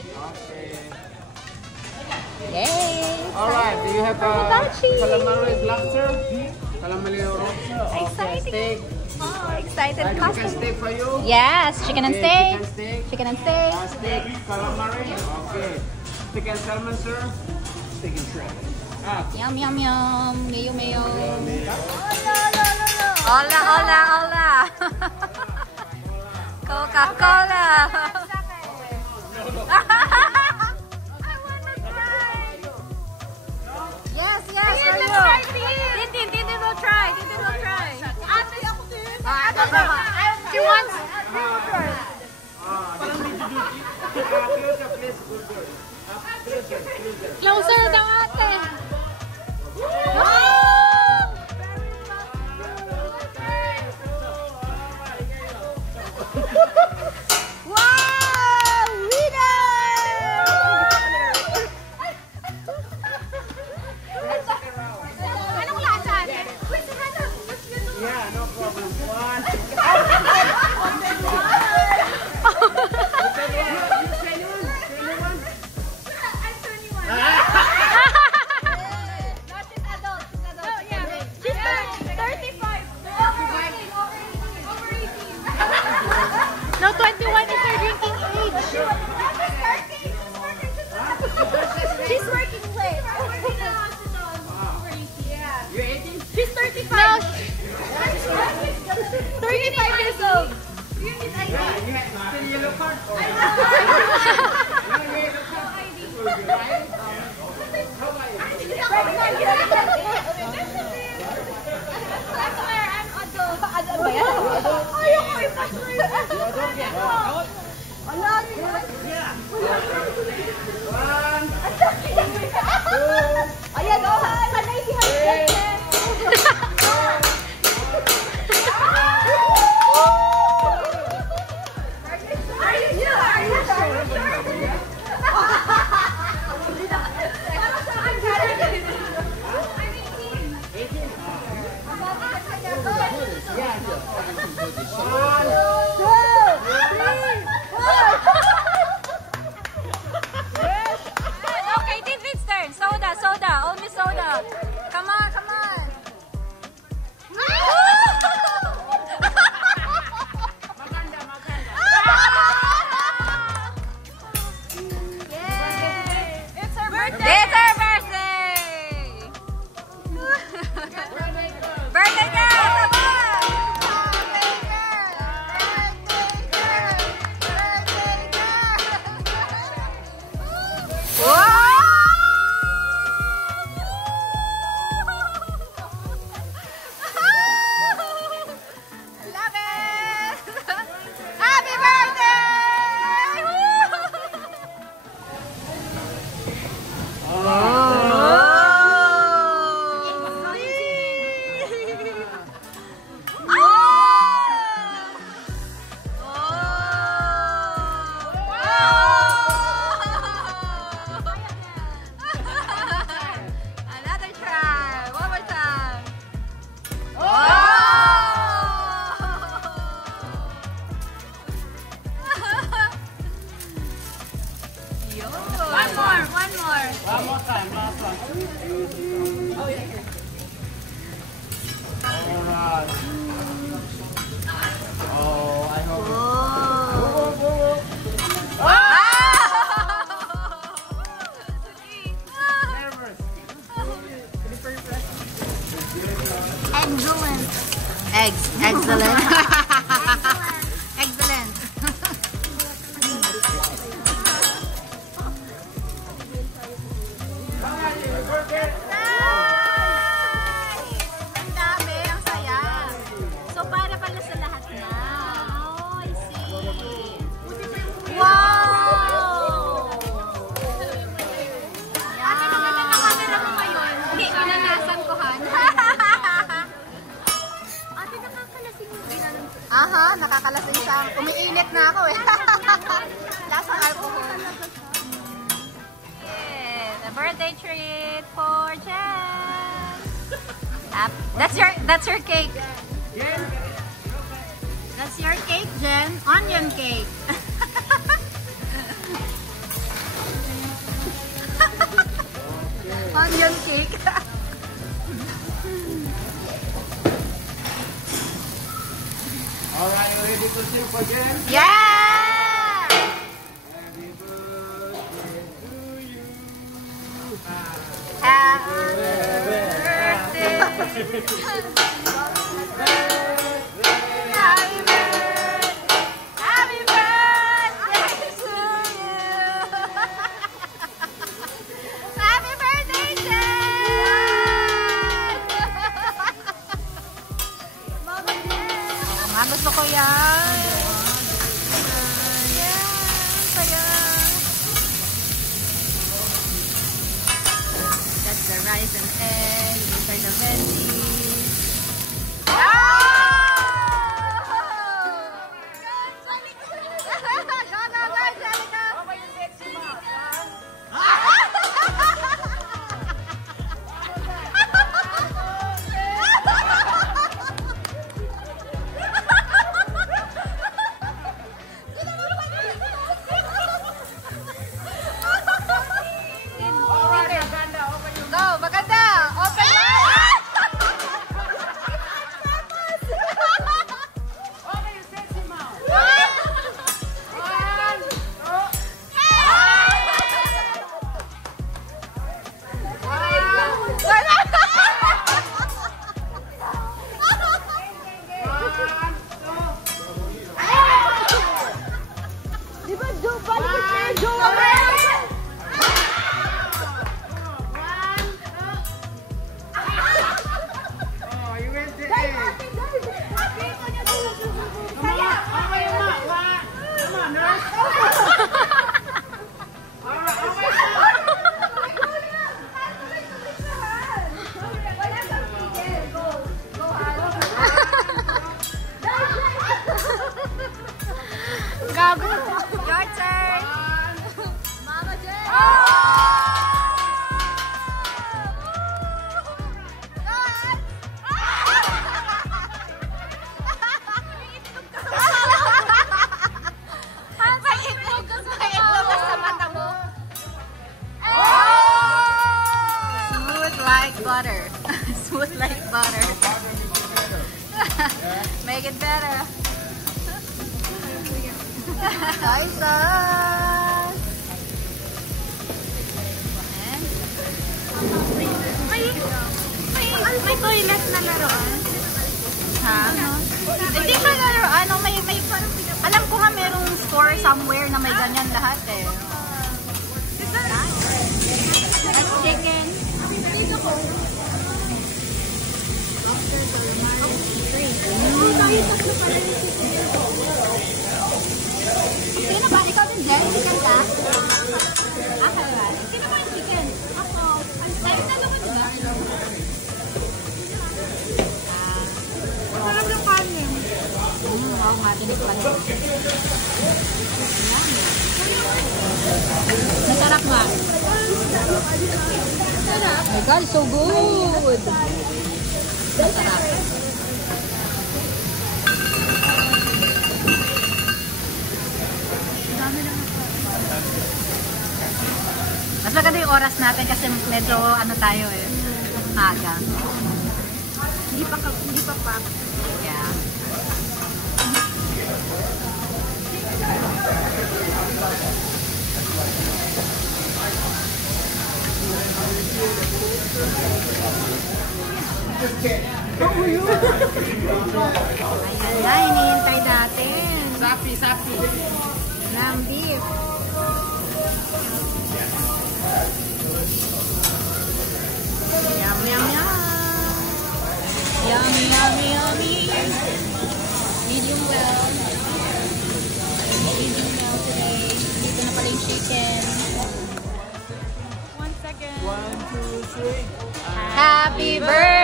ahead. Okay. Yay! Alright, do you have calamari lobster? Calamari lobster? Okay, Exciting. steak. Oh, excited Chicken customer. steak for you? Yes, chicken and steak. Chicken steak. Chicken and steak. Steak, calamari. Okay. Steak and salmon, sir? Steak and shrimp. Yum, yum, yum. Mayo, mayo. Hola, hola, hola. Coca-Cola. I wanna try. Yes, yes, for you. Tintin will try. Tintin will try. She wants. Closer daw ate. Yeah, no problem. One. No, 21 is her drinking age. She's working late. You're 18? She's 35. No, 35 years old. Yeah, you have still yellow card? Ayan, oh, sanay si Okay, Tintin's turn. Soda, soda. Only soda. Come on, come on. Yay! It's her birthday! It's her birthday! Birthday girl! Come on! Birthday girl! Birthday girl! Birthday girl! Whoa! Love it! Happy birthday! Another try. One more time. One more, one more. One more time, last one. Alright. Oh, I hope. Excellent. Excellent. Excellent. Ang dami, ang saya. So, para pala sa lahat na. Oh, I see. Wow! Ate, maganda na camera mo ngayon. Hindi, inanasan ko, Han. Ate, nakakalasing yung ginanong. Aha, nakakalasing siya. Umiinit na ako eh. Lasang alcohol. Yeah, the birthday treat for Jen. That's your cake. That's your cake, Jen. Onion cake. onion cake. Alright, you ready to sing again? Yeah! Happy birthday to you. Happy birthday. Happy birthday. Happy birthday to you. Happy birthday, Jen! Mama Jen! Nga, gusto ko yan. Yeah, saya. That's the rice and egg. These are the veggies. Oh! Go, Angelica! Go, maganda! Open Okay, you sexy mouth. Di ba, Joe? Balik na Joe! Oh, you went to A. Okay, Ma. Come on, nurse. Gago. Your turn. Mama Jen. Go ahead. May itlog sa mata mo. Smooth like butter. Smooth like butter. Make it better. Soy sauce. And may toilet na laruan. Ha? Hindi ka laruan. Alam ko nga merong store somewhere na may ganyan lahat eh. That's chicken. Sino ba? Ikaw din, Jen? Chicken ka? Kaya. Sino ba yung chicken? Ako. Tayo na naman diba? Masarap yung kanin. Wow, matinig pa rin. Masarap nga. Oh my God, so good! Masarap. Mas maganda yung oras natin kasi medyo ano tayo eh. Aga. Hindi pa. Yeah. Ayan na, hinihintay natin. Sapi. Lamb beef. Yum, yum, yum. Yummy, yummy, yummy. Medium well. Medium well today. Dito na pala yung chicken. 1 second. 1, 2, 3. Happy birthday!